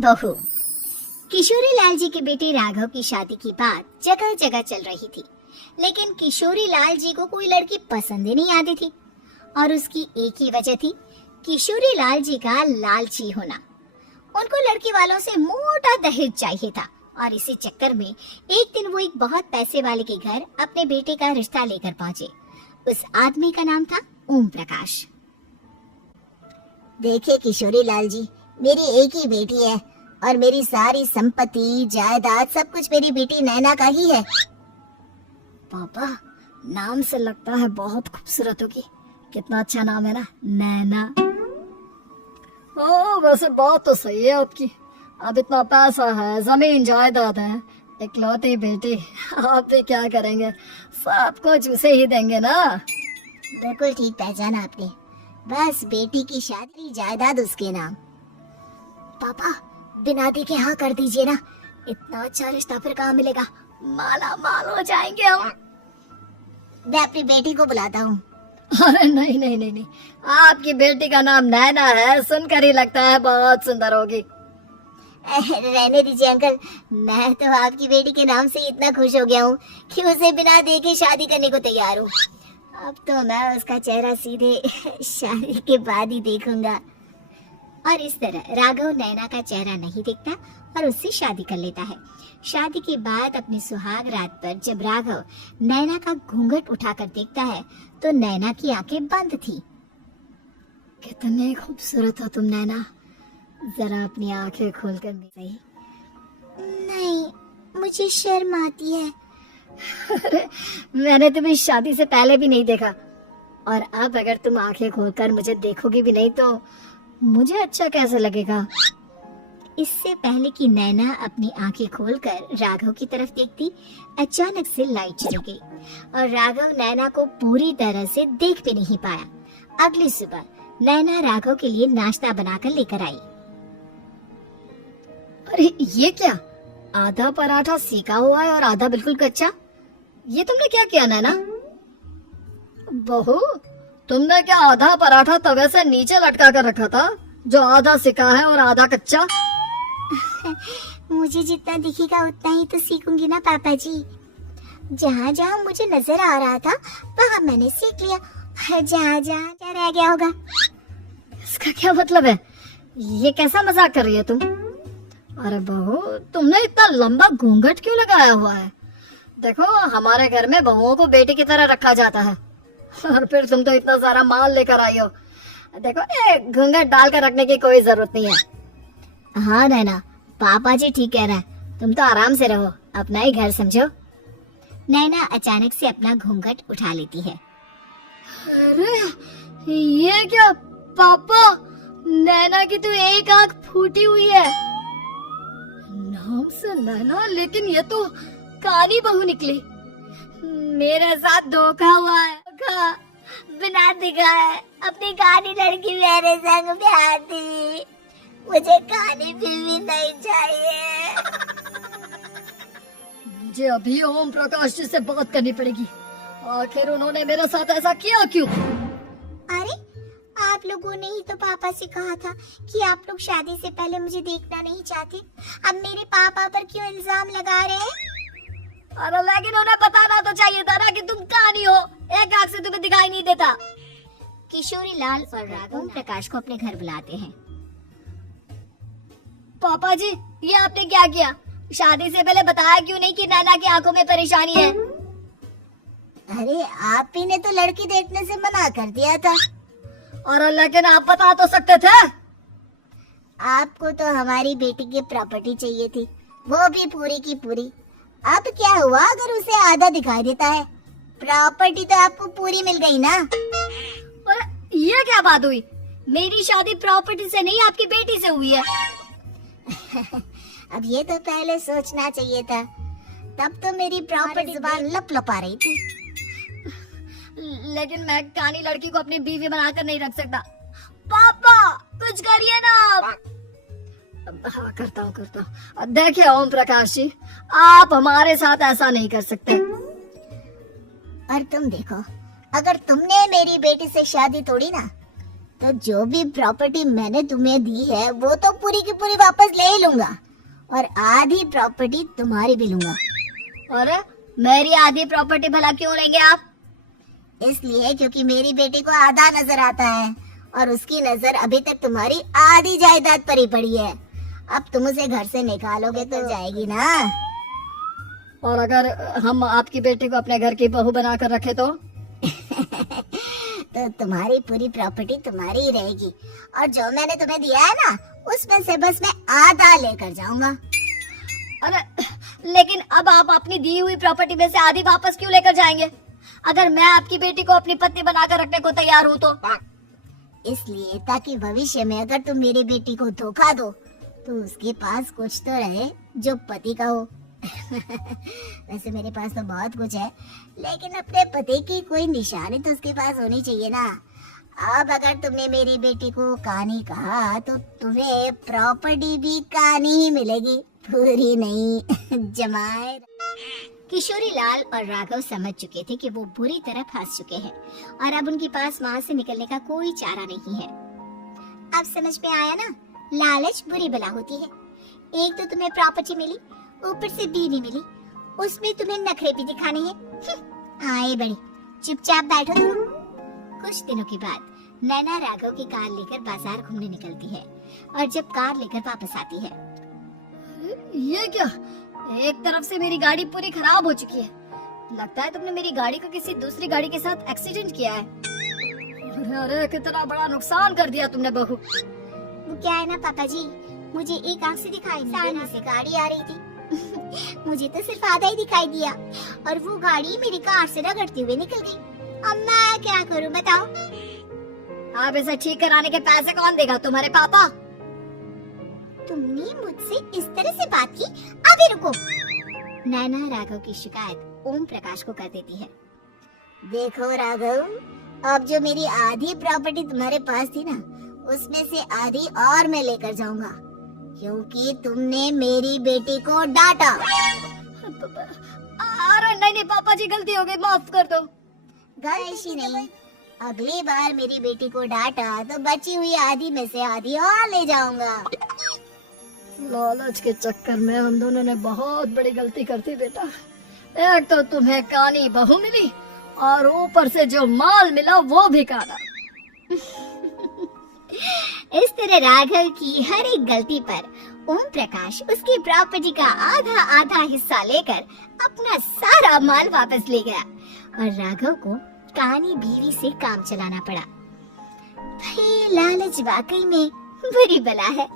बहू। किशोरी लाल जी के बेटे राघव की शादी की बात जगह जगह चल रही थी, लेकिन किशोरी लाल जी को कोई लड़की पसंद ही नहीं आती थी और उसकी एक ही वजह थी, किशोरी लाल जी का लालची होना। उनको लड़की वालों से मोटा दहेज चाहिए था और इसी चक्कर में एक दिन वो एक बहुत पैसे वाले के घर अपने बेटे का रिश्ता लेकर पहुंचे। उस आदमी का नाम था ओम प्रकाश। देखिए किशोरी लाल जी, मेरी एक ही बेटी है और मेरी सारी संपत्ति जायदाद सब कुछ मेरी बेटी नैना का ही है। पापा, नाम से लगता है बहुत खूबसूरत होगी। कितना अच्छा नाम है ना, नैना। ओ, वैसे बात तो सही है आपकी। अब इतना पैसा है, जमीन जायदाद है, इकलौती बेटी, आप भी क्या करेंगे? सब कुछ उसे ही देंगे ना। बिल्कुल ठीक पहचाना आपने। बस बेटी की शादी, जायदाद उसके नाम। पापा, बिना दी के हाँ कर दीजिए ना। इतना अच्छा रिश्ता फिर कहाँ मिलेगा? माला माल हो जाएंगे हम। मैं अपनी बेटी को बुलाता हूँ। अरे नहीं नहीं नहीं नहीं, आपकी बेटी का नाम नैना है, सुनकर ही लगता है बहुत सुंदर होगी। रहने दीजिए अंकल, मैं तो आपकी बेटी के नाम से इतना खुश हो गया हूँ कि उसे बिना देखे शादी करने को तैयार हूँ। अब तो मैं उसका चेहरा सीधे शादी के बाद ही देखूंगा। और इस तरह राघव नैना का चेहरा नहीं देखता और उससे शादी कर लेता है। शादी के बाद अपनी सुहाग रात पर जब राघव नैना का घूंघट उठाकर देखता है तो नैना की आंखें बंद थी। कितने खूबसूरत हो तुम नैना, जरा अपनी आंखें खोलकर सही। नहीं, मुझे शर्म आती है। अरे, मैंने तुम्हें शादी से पहले भी नहीं देखा और अब अगर तुम आंखें खोलकर मुझे देखोगी भी नहीं तो मुझे अच्छा कैसे लगेगा? इससे पहले कि नैना अपनी आंखें खोलकर राघव की तरफ देखती, अचानक से लाइट चली गई और राघव नैना को पूरी तरह से देख भी नहीं पाया। अगली सुबह नैना राघव के लिए नाश्ता बनाकर लेकर आई। अरे ये क्या? आधा पराठा सेका हुआ है और आधा बिल्कुल कच्चा। ये तुमने क्या किया नैना? बहू, तुमने क्या आधा पराठा तवे से नीचे लटका कर रखा था जो आधा सेका है और आधा कच्चा? मुझे जितना दिखेगा उतना ही तो सीखूंगी ना पापा जी। जहाँ जहाँ मुझे नजर आ रहा था वहाँ मैंने सीख लिया। जहाँ जहाँ क्या रह गया होगा। इसका क्या मतलब है? ये कैसा मजाक कर रही है तुम? अरे बहू, तुमने इतना लंबा घूंघट क्यों लगाया हुआ है? देखो, हमारे घर में बहुओं को बेटी की तरह रखा जाता है और फिर तुम तो इतना सारा माल लेकर आई हो। देखो, घूंघट डाल कर रखने की कोई जरूरत नहीं है। हाँ नैना, पापा जी ठीक कह रहा है, तुम तो आराम से रहो, अपना ही घर समझो। नैना अचानक से अपना घूंघट उठा लेती है। अरे ये क्या पापा, नैना की तो एक आंख फूटी हुई है। नाम से नैना, लेकिन ये तो कानी बहू निकली। मेरे साथ धोखा हुआ है। बिना दिखाए अपनी कानी लड़की मेरे संग प्यार थी। मुझे कानी बीवी नहीं चाहिए। मुझे अभी ओम प्रकाश जी से बात करनी पड़ेगी। आखिर उन्होंने मेरे साथ ऐसा किया क्यों? अरे, आप लोगों ने ही तो पापा से कहा था कि आप लोग शादी से पहले मुझे देखना नहीं चाहते। अब मेरे पापा पर क्यों इल्जाम लगा रहे हैं? अरे लेकिन उन्हें बताना तो चाहिए था ना कि तुम कहानी हो, एक आंख से तुम्हें दिखाई नहीं देता। किशोरी लाल और राघव प्रकाश को अपने घर बुलाते हैं। पापा जी, ये आपने क्या किया? शादी से पहले बताया क्यों नहीं कि नैना की आंखों में परेशानी है? अरे, आप ही ने तो लड़की देखने से मना कर दिया था। और लेकिन आप बता तो सकते थे। आपको तो हमारी बेटी की प्रॉपर्टी चाहिए थी, वो भी पूरी की पूरी। अब क्या हुआ अगर उसे आधा दिखाई देता है? प्रॉपर्टी तो आपको पूरी मिल गई ना। और ये क्या बात हुई? मेरी शादी प्रॉपर्टी से नहीं, आपकी बेटी से हुई है। अब ये तो पहले सोचना चाहिए था, तब तो मेरी प्रॉपर्टी जुबान लप लपा रही थी। लेकिन मैं कानी लड़की को अपनी बीवी बनाकर नहीं रख सकता। पापा, कुछ करिए ना आप। हाँ, करता हूँ। देखिए ओम प्रकाश जी, आप हमारे साथ ऐसा नहीं कर सकते। और तुम देखो, अगर तुमने मेरी बेटी से शादी तोड़ी ना तो जो भी प्रॉपर्टी मैंने तुम्हें दी है वो तो पूरी की पूरी वापस ले ही लूंगा और आधी प्रॉपर्टी तुम्हारी भी लूंगा। अरे मेरी आधी प्रॉपर्टी भला क्यों लेंगे आप? इसलिए क्योंकि मेरी बेटी को आधा नजर आता है और उसकी नजर अभी तक तुम्हारी आधी जायदाद पर ही पड़ी है। अब तुम उसे घर से निकालोगे तो जाएगी ना। और अगर हम आपकी बेटी को अपने घर की बहू बनाकर रखे तो? तो तुम्हारी पूरी प्रॉपर्टी तुम्हारी ही रहेगी और जो मैंने तुम्हें दिया है ना उसमें से बस मैं आधा लेकर जाऊंगा। अरे लेकिन अब आप अपनी दी हुई प्रॉपर्टी में से आधी वापस क्यों लेकर जाएंगे? अगर मैं आपकी बेटी को अपनी पत्नी बनाकर रखने को तैयार हूँ तो? इसलिए ताकि भविष्य में अगर तुम मेरी बेटी को धोखा दो तो उसके पास कुछ तो रहे जो पति का हो। वैसे मेरे पास तो बहुत कुछ है लेकिन अपने पति की कोई निशानी तो उसके पास होनी चाहिए ना। अब अगर तुमने मेरी बेटी को कहानी कहा तो तुम्हें प्रॉपर्टी भी कहानी ही मिलेगी, पूरी नहीं। जमाए। किशोरी लाल और राघव समझ चुके थे कि वो बुरी तरह फंस चुके हैं और अब उनके पास वहाँ से निकलने का कोई चारा नहीं है। अब समझ में आया ना, लालच बुरी बला होती है। एक तो तुम्हें प्रॉपर्टी मिली, ऊपर से बीवी मिली, उसमें तुम्हें नखरे भी दिखाने हैं। आए बड़ी, चुपचाप बैठो तुम। कुछ दिनों के बाद नैना राघव की कार लेकर बाजार घूमने निकलती है और जब कार लेकर वापस आती है, ये क्या? एक तरफ से मेरी गाड़ी पूरी खराब हो चुकी है। लगता है तुमने मेरी गाड़ी का किसी दूसरी गाड़ी के साथ एक्सीडेंट किया है। अरे अरे कितना बड़ा नुकसान कर दिया तुमने बहू। वो क्या है ना पापा जी, मुझे एक आंख से दिखाई, सामने से गाड़ी आ रही थी। मुझे तो सिर्फ आधा ही दिखाई दिया और वो गाड़ी मेरी कार से रगड़ते हुए निकल गई। अब मैं क्या करूं बताओ? आप इसे ठीक कराने के पैसे कौन देगा? तुम्हारे पापा? तुमने मुझसे इस तरह से बात की? अभी रुको। नैना राघव की शिकायत ओम प्रकाश को कर देती है। देखो राघव, अब जो मेरी आधी प्रॉपर्टी तुम्हारे पास थी ना उसमें से आधी और मैं लेकर जाऊंगा क्योंकि तुमने मेरी बेटी को डांटा। अरे नहीं पापा जी, गलती हो गई, माफ कर दो। गलती नहीं, अगली बार मेरी बेटी को डांटा तो बची हुई आधी में से आधी और ले जाऊंगा। लालच के चक्कर में हम दोनों ने बहुत बड़ी गलती कर दी बेटा। एक तो तुम्हें कानी बहू मिली और ऊपर से जो माल मिला वो भी काना। इस तरह राघव की हर एक गलती पर ओम प्रकाश उसकी प्रॉपर्टी का आधा आधा हिस्सा लेकर अपना सारा माल वापस ले गया और राघव को कानी बीवी से काम चलाना पड़ा। भाई लालच वाकई में बुरी बला है।